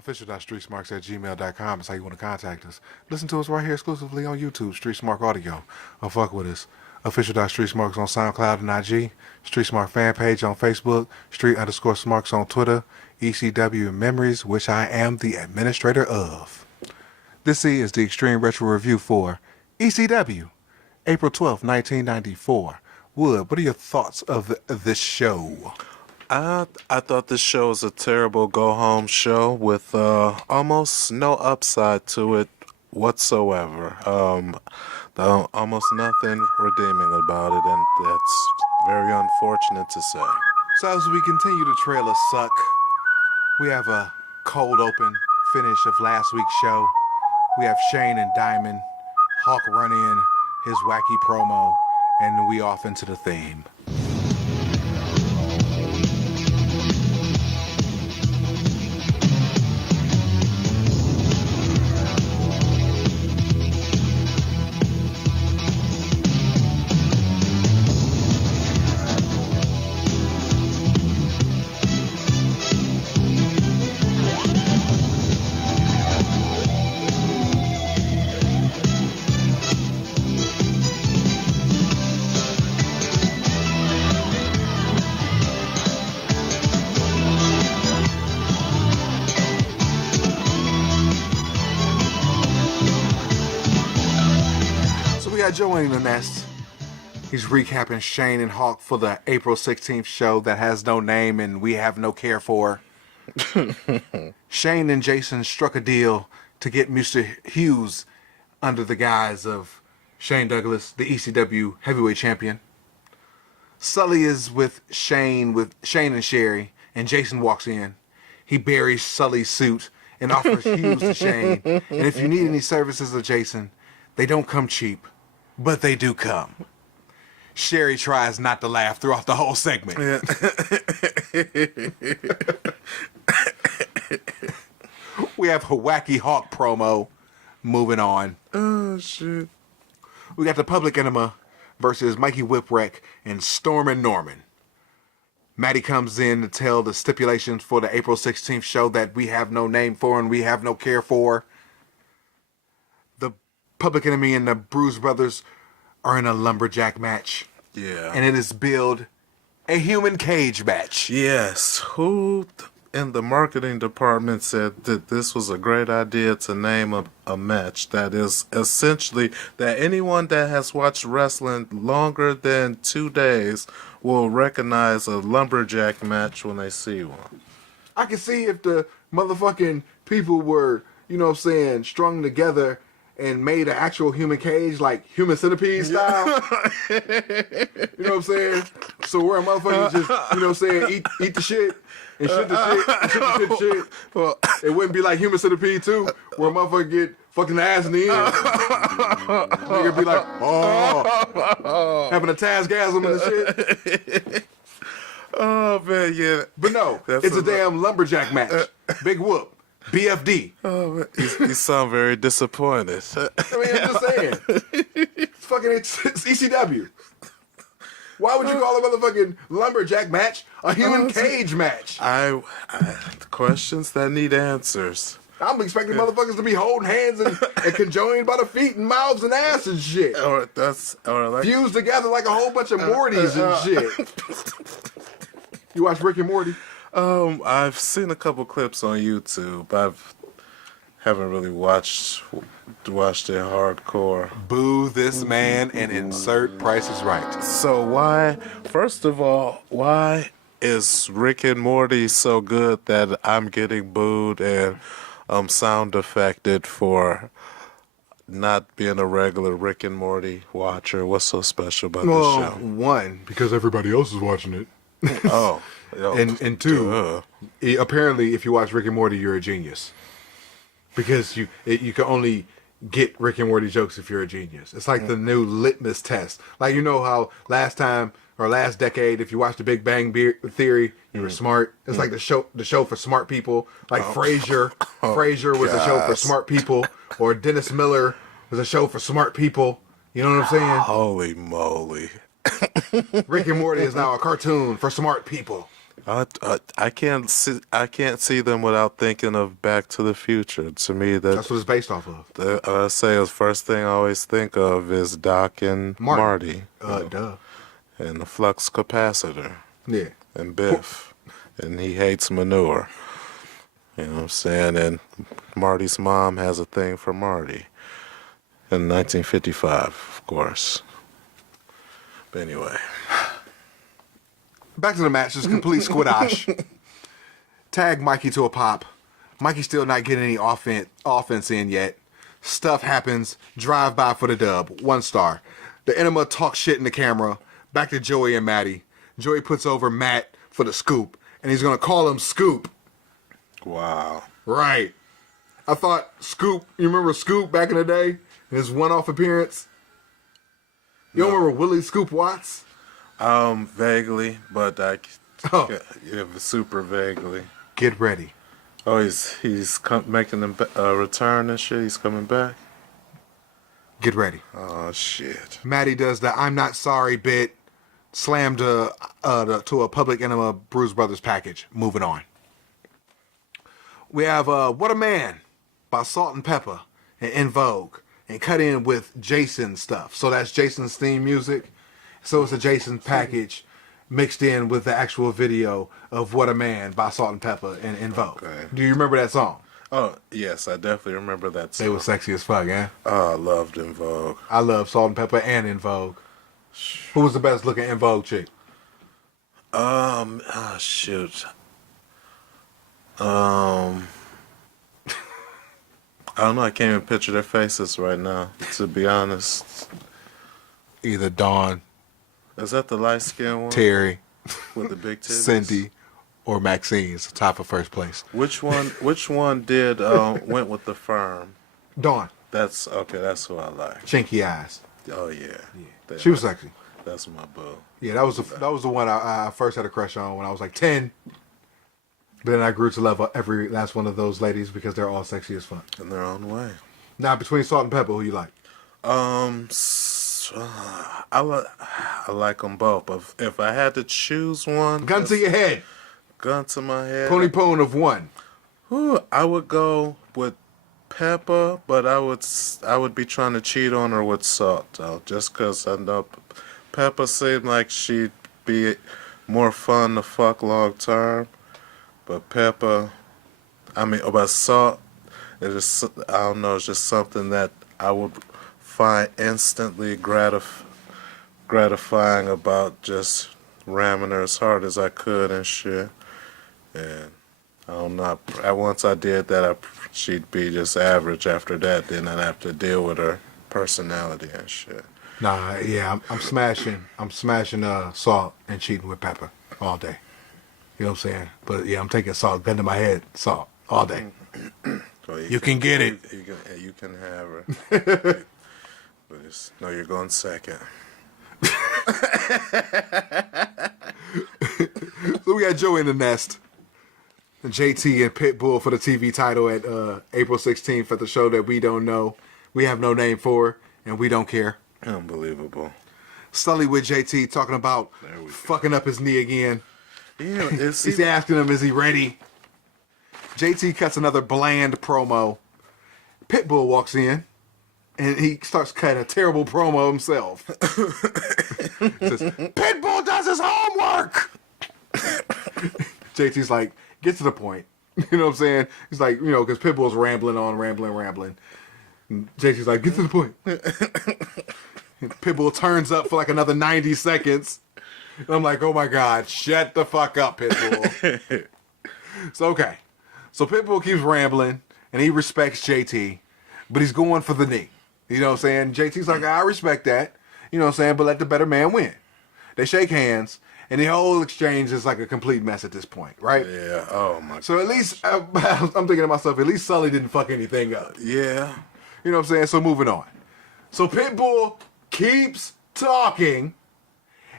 Official.StreetSmarks@gmail.com is how you want to contact us. Listen to us right here exclusively on YouTube, Street Smart Audio. Or fuck with us. Official.StreetSmarks on SoundCloud and IG. Street Smart Fanpage on Facebook. Street_Smarks on Twitter. ECW Memories, which I am the administrator of. This is the Extreme Retro Review for ECW, April 12th, 1994. Wood, what are your thoughts of this show? I thought this show was a terrible go-home show with almost no upside to it whatsoever. Almost nothing redeeming about it, and that's very unfortunate to say. So as we continue the trailer suck, we have a cold open finish of last week's show. We have Shane and Diamond, Hawk run in his wacky promo, and we off into the theme. Joining the nest, he's recapping Shane and Hawk for the April 16th show that has no name and we have no care for. Shane and Jason struck a deal to get Mr. Hughes under the guise of Shane Douglas, the ECW heavyweight champion. Sully is with Shane and Sherry, and Jason walks in. He buries Sully's suit and offers Hughes to Shane. And if you need any services of Jason, they don't come cheap. But they do come. Sherry tries not to laugh throughout the whole segment. Yeah. We have a wacky Hawk promo. Moving on. Oh, shit. We got the Public Enema versus Mikey Whipwreck and Storm and Norman. Maddie comes in to tell the stipulations for the April 16th show that we have no name for and we have no care for. Public Enemy and the Bruise Brothers are in a lumberjack match. Yeah. And it is billed a human cage match. Yes. Who in the marketing department said that this was a great idea to name a match that is essentially that anyone that has watched wrestling longer than 2 days will recognize a lumberjack match when they see one? I can see if the motherfucking people were, strung together and made an actual human cage, like Human Centipede style. You know what I'm saying? So where a motherfucker just, eat the shit and shit the shit and shit the shit. Well, it wouldn't be like Human Centipede 2, where a motherfucker get fucking the ass in the end. Nigga be like, having a tasgasm and shit. Oh, man, yeah. But no, it's a damn lumberjack match. Big whoop. BFD. Oh, you sound very disappointed. I mean, I'm just saying. It's ECW. Why would you call a motherfucking lumberjack match a human cage match? I questions that need answers. I'm expecting motherfuckers to be holding hands and conjoined by the feet and mouths and ass and shit. Or fused together like a whole bunch of Mortys and shit. You watch Rick and Morty? I've seen a couple clips on YouTube. Haven't really watched it hardcore. Boo this man and insert Price is Right. So first of all, why is Rick and Morty so good that I'm getting booed and sound affected for not being a regular Rick and Morty watcher? What's so special about this show? One, because everybody else is watching it. Oh. And two, apparently if you watch Rick and Morty, you're a genius. Because you can only get Rick and Morty jokes if you're a genius. It's like the new litmus test. Like, you know how last decade, if you watched The Big Bang Theory, you were smart. It's like the show for smart people. Like Frasier. Frasier was a show for smart people. Or Dennis Miller was a show for smart people. You know what I'm saying? Holy moly. Rick and Morty is now a cartoon for smart people. I can't see them without thinking of Back to the Future. To me, That's what it's based off of. I say the first thing I always think of is Doc and Marty. Duh. And the flux capacitor. Yeah. And Biff. And he hates manure. You know what I'm saying? And Marty's mom has a thing for Marty. In 1955, of course. But anyway. Back to the match. It's complete squidash. Tag Mikey to a pop. Mikey still not getting any offense in yet. Stuff happens. Drive by for the dub. 1 star. The Enema talks shit in the camera. Back to Joey and Matty. Joey puts over Matt for the scoop. And he's going to call him Scoop. Wow. Right. I thought Scoop, you remember Scoop back in the day? His one-off appearance? You don't remember Willie Scoop Watts? Vaguely, but yeah, super vaguely. Get ready. Oh, he's making a return and shit. He's coming back. Get ready. Oh shit. Matty does the "I'm not sorry" bit. Slammed to a Public Enema Bruise Brothers package. Moving on. We have "What a Man" by Salt and Pepper and In Vogue, and cut in with Jason stuff. So that's Jason's theme music. So it's a Jason package mixed in with the actual video of "What a Man" by Salt and Pepper and In Vogue. Okay. Do you remember that song? Oh, yes, I definitely remember that song. They were sexy as fuck, eh? Oh, I loved In Vogue. I love Salt and Pepper and In Vogue. Who was the best looking In Vogue chick? Shoot. I don't know, I can't even picture their faces right now, to be honest. Either Dawn, Is that the light-skinned one? Terry, With the big titties? Cindy, or Maxine's top of first place. Which one did went with the firm? Dawn, That's who I like. chinky eyes. Oh yeah. She was sexy. That's my boo. Yeah, that was the one I first had a crush on when I was like 10. But then I grew to love every last one of those ladies because they're all sexy as fuck. In their own way. Now, between Salt and Pepper, who you like? I like them both. But if I had to choose one, Gun to your head. gun to my head, Pony Pone of one. I would go with Pepper, but I would be trying to cheat on her with Salt, though, just because I know Pepper seemed like she'd be more fun to fuck long term, but Salt, I don't know, it's just something that I would find instantly gratifying about just ramming her as hard as I could and shit. And I don't know. Once I did that, she'd be just average after that. Then I'd have to deal with her personality and shit. Nah, yeah, I'm smashing Salt and cheating with Pepper all day. You know what I'm saying? But yeah, I'm taking Salt, gun to my head, Salt all day. So You can get it. You can have her. But no, you're going second. So we got Joey in the nest. JT and Pitbull for the TV title at April 16th at the show that we don't know. We have no name for, and we don't care. Unbelievable. Sully with JT talking about fucking up his knee again. Yeah, He's asking him, is he ready? JT cuts another bland promo. Pitbull walks in, and he starts cutting a terrible promo himself. Says, Pitbull does his homework! JT's like, get to the point. You know what I'm saying? He's like, because Pitbull's rambling. And JT's like, get to the point. Pitbull turns up for like another 90 seconds. And I'm like, oh my God, shut the fuck up, Pitbull. So Pitbull keeps rambling, and he respects JT, but he's going for the knee. You know what I'm saying? JT's like, I respect that. You know what I'm saying? But let the better man win. They shake hands, and the whole exchange is like a complete mess at this point, right? Yeah. Oh my. So at least, I'm thinking to myself, at least Sully didn't fuck anything up. Yeah. You know what I'm saying? So moving on. So Pitbull keeps talking,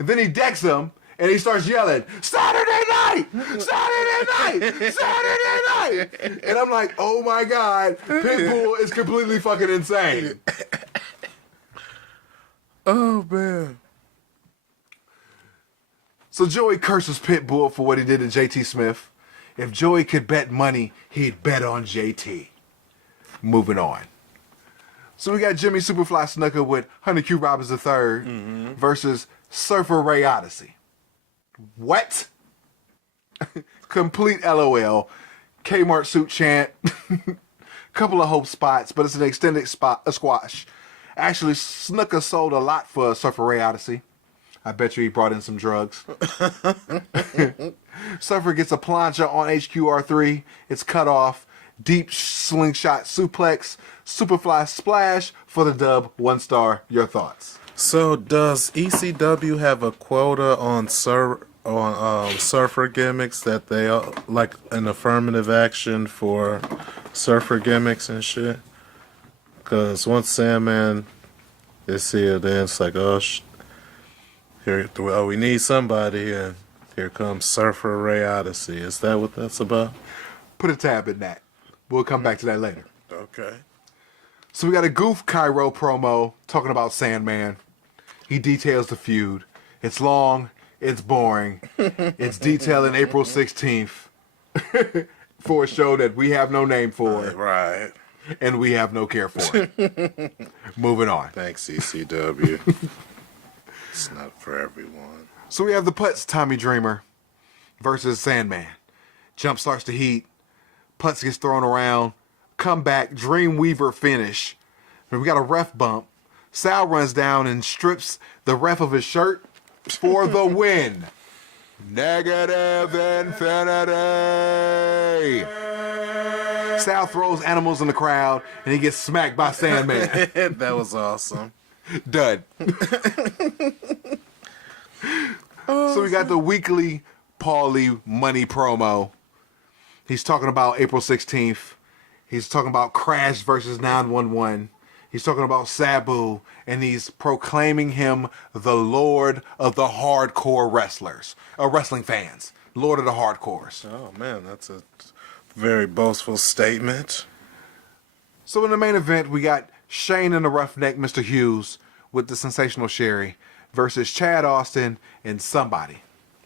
and then he decks him, and he starts yelling, Saturday night! Saturday night! Saturday night! And I'm like, oh my God, Pitbull is completely fucking insane. Oh, man. So Joey curses Pitbull for what he did to JT Smith. If Joey could bet money, he'd bet on JT. Moving on. So we got Jimmy Superfly Snuka with Honey Q Robbins III versus Surfer Ray Odyssey. What? Complete LOL. Kmart suit chant. Couple of hope spots, but it's an extended squash. Actually, Snuka sold a lot for Surfer Ray Odyssey. I bet you he brought in some drugs. Surfer gets a plancha on HQR3. It's cut off. Deep slingshot suplex. Superfly splash for the dub. 1 star. Your thoughts? So does ECW have a quota on surfer gimmicks that they like an affirmative action for surfer gimmicks and shit? Because once Sandman is here, then it's like, we need somebody, and here comes Surfer Ray Odyssey. Is that what that's about? Put a tab in that. We'll come back to that later. Okay. So we got a Goof Cairo promo talking about Sandman. He details the feud. It's long. It's boring. It's detailing April 16th for a show that we have no name for. Right. And we have no care for. Moving on. Thanks, ECW. It's not for everyone. So we have the Putz Tommy Dreamer versus Sandman. Jump starts to heat. Putz gets thrown around. Comeback. Dreamweaver finish. And we got a ref bump. Sal runs down and strips the ref of his shirt for the win. Negative infinity. Sal throws animals in the crowd and he gets smacked by Sandman. That was awesome. Dud. So we got the weekly Paulie money promo. He's talking about April 16th. He's talking about Crash versus 911. He's talking about Sabu, and he's proclaiming him the Lord of the hardcore wrestling fans. Lord of the hardcores. Oh, man, that's a very boastful statement. So in the main event, we got Shane and the Roughneck Mr. Hughes with the Sensational Sherry versus Chad Austin and somebody.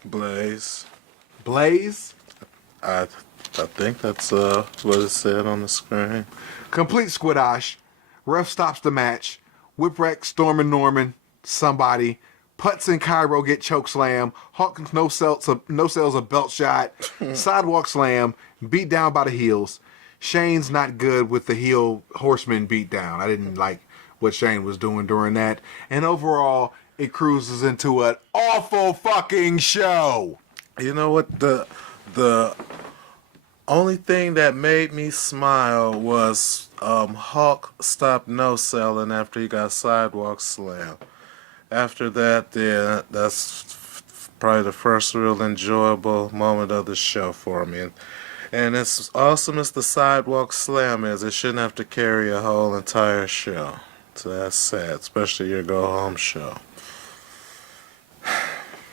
Blaze. Blaze? I think that's what it said on the screen. Complete squidash. Ref stops the match. Whipwreck, Storm and Norman, somebody. Putz and Cairo get choke slam. Hawkins no sells a belt shot. Sidewalk slam. Beat down by the heels. Shane's not good with the heel horseman beat down. I didn't like what Shane was doing during that. And overall, it cruises into an awful fucking show. You know what? The only thing that made me smile was Hawk stopped no-selling after he got sidewalk slam. After that, yeah, that's probably the first real enjoyable moment of the show for me. And as awesome as the sidewalk slam is, it shouldn't have to carry a whole entire show. So that's sad, especially your go-home show.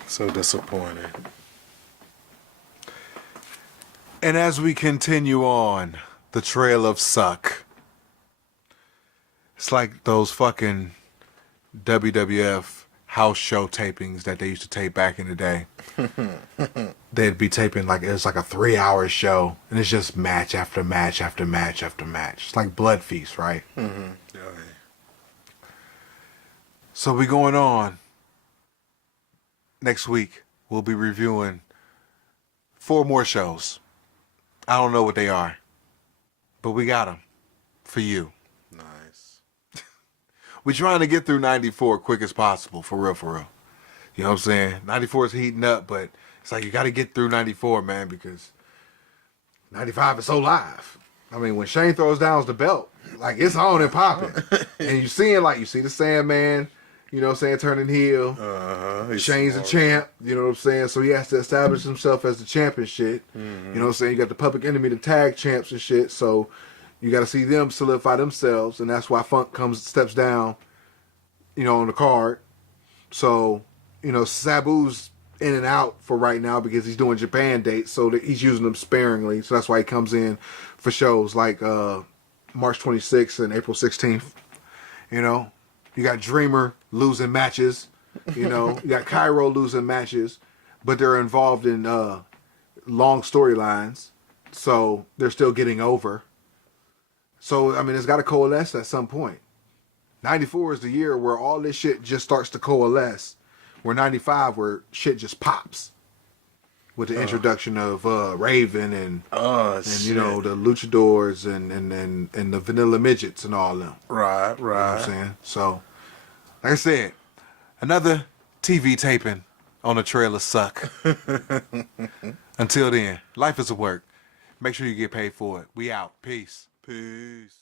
So disappointing. And as we continue on the trail of suck, it's like those fucking WWF house show tapings that they used to tape back in the day. They'd be taping like it's like a 3-hour show, and it's just match after match after match after match. It's like Blood Feast, right? Mm-hmm. Yeah. So we going on. Next week, we'll be reviewing 4 more shows. I don't know what they are, but we got them for you. Nice. We're trying to get through 94 quick as possible, for real, for real. You know what I'm saying? 94 is heating up, but it's like you got to get through 94, man, because 95 is so live. I mean, when Shane throws down the belt, like, it's on and popping. And you see the Sandman, you know what I'm saying, turning heel. Shane's a champ, you know what I'm saying? So he has to establish himself as the champ and shit. Mm-hmm. You know what I'm saying? You got the Public Enemy, the tag champs and shit. So you got to see them solidify themselves. And that's why Funk steps down, you know, on the card. So, you know, Sabu's in and out for right now because he's doing Japan dates. So he's using them sparingly. So that's why he comes in for shows like March 26th and April 16th. You know, you got Dreamer losing matches. You know, you got Cairo losing matches. but they're involved in long storylines, so they're still getting over. So, I mean, it's got to coalesce at some point. 94 is the year where all this shit just starts to coalesce. Where 95, where shit just pops. With the introduction of Raven and you know, the luchadors and the vanilla midgets and all them. Right. You know what I'm saying? So, like I said, another TV taping on the trailer suck. Until then, life is a work. Make sure you get paid for it. We out. Peace. Peace.